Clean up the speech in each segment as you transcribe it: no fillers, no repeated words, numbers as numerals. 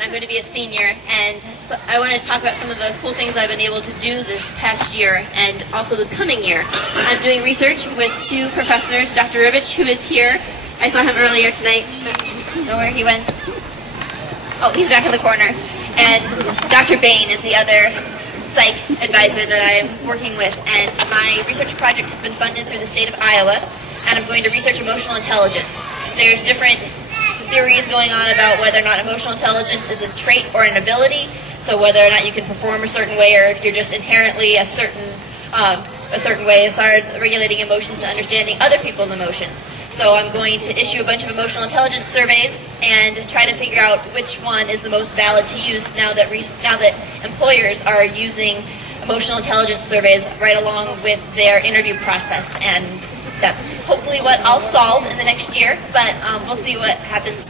and I'm going to be a senior, and so I want to talk about some of the cool things I've been able to do this past year and also this coming year. I'm doing research with two professors, Dr. Rivich, who is here. I saw him earlier tonight. I don't know where he went. Oh, he's back in the corner. And Dr. Bain is the other psych advisor that I'm working with, and my research project has been funded through the state of Iowa, and I'm going to research emotional intelligence. There's different theories going on about whether or not emotional intelligence is a trait or an ability, so whether or not you can perform a certain way or if you're just inherently a certain way as far as regulating emotions and understanding other people's emotions. So I'm going to issue a bunch of emotional intelligence surveys and try to figure out which one is the most valid to use now that employers are using emotional intelligence surveys right along with their interview process, and that's hopefully what I'll solve in the next year, but we'll see what happens.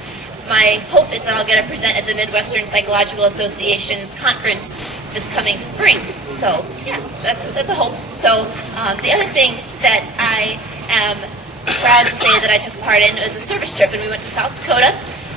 My hope is that I'll get to present at the Midwestern Psychological Association's conference this coming spring. So, yeah, that's a hope. So, the other thing that I am proud to say that I took part in was a service trip, and we went to South Dakota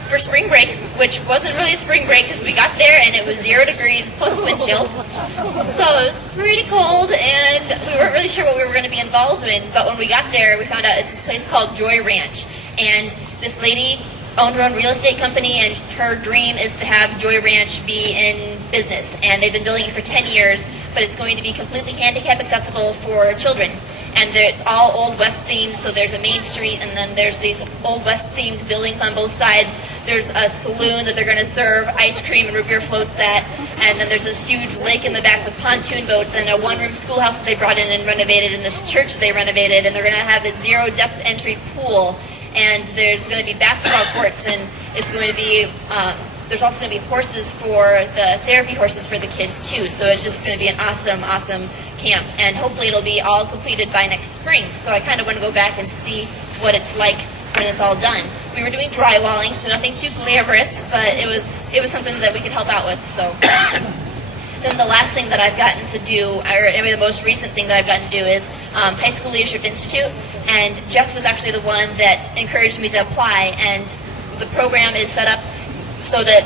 for spring break, which wasn't really a spring break because we got there and it was 0 degrees plus wind chill. So it was pretty cold and we weren't really sure what we were going to be involved in, but when we got there we found out it's this place called Joy Ranch, and this lady owned her own real estate company, and her dream is to have Joy Ranch be in business, and they've been building it for 10 years, but it's going to be completely handicap accessible for children. And it's all Old West themed, so there's a main street, and then there's these Old West themed buildings on both sides. There's a saloon that they're going to serve ice cream and root beer floats at, and then there's this huge lake in the back with pontoon boats, and a one-room schoolhouse that they brought in and renovated, and this church that they renovated, and they're going to have a zero-depth entry pool, and there's going to be basketball courts, and it's going to be there's also going to be horses for the therapy horses for the kids too, so it's just going to be an awesome camp, and hopefully it'll be all completed by next spring. So I kind of want to go back and see what it's like when it's all done. We were doing drywalling, so nothing too glamorous, but it was something that we could help out with. So then the last thing that I've gotten to do, or the most recent thing that I've gotten to do is High School Leadership Institute, and Jeff was actually the one that encouraged me to apply, and the program is set up so that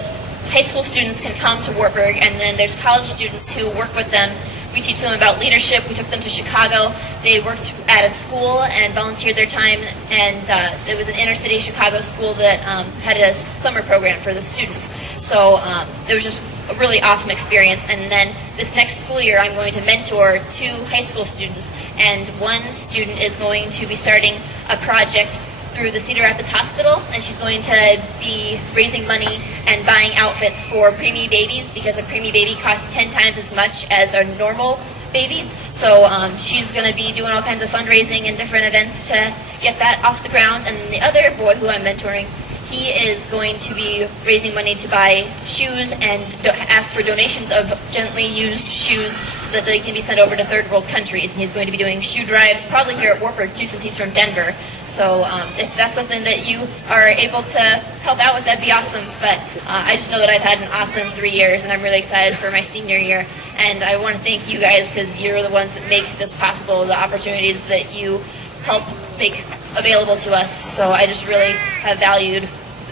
high school students can come to Wartburg, and then there's college students who work with them. We teach them about leadership. We took them to Chicago. They worked at a school and volunteered their time, and it was an inner-city Chicago school that had a summer program for the students. So it was just a really awesome experience. And then this next school year, I'm going to mentor 2 high school students, and one student is going to be starting a project through the Cedar Rapids Hospital, and she's going to be raising money and buying outfits for preemie babies, because a preemie baby costs 10 times as much as a normal baby. So she's going to be doing all kinds of fundraising and different events to get that off the ground. And the other boy who I'm mentoring, he is going to be raising money to buy shoes and ask for donations of gently used shoes so that they can be sent over to third world countries. And he's going to be doing shoe drives probably here at Wartburg too, since he's from Denver. So if that's something that you are able to help out with, that'd be awesome. But I just know that I've had an awesome 3 years, and I'm really excited for my senior year. And I want to thank you guys, because you're the ones that make this possible, the opportunities that you help make available to us. So I just really have valued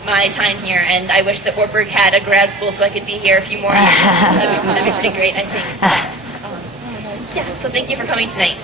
my time here, and I wish that Wartburg had a grad school so I could be here a few more years. That'd be pretty great, I think. Yeah, so thank you for coming tonight.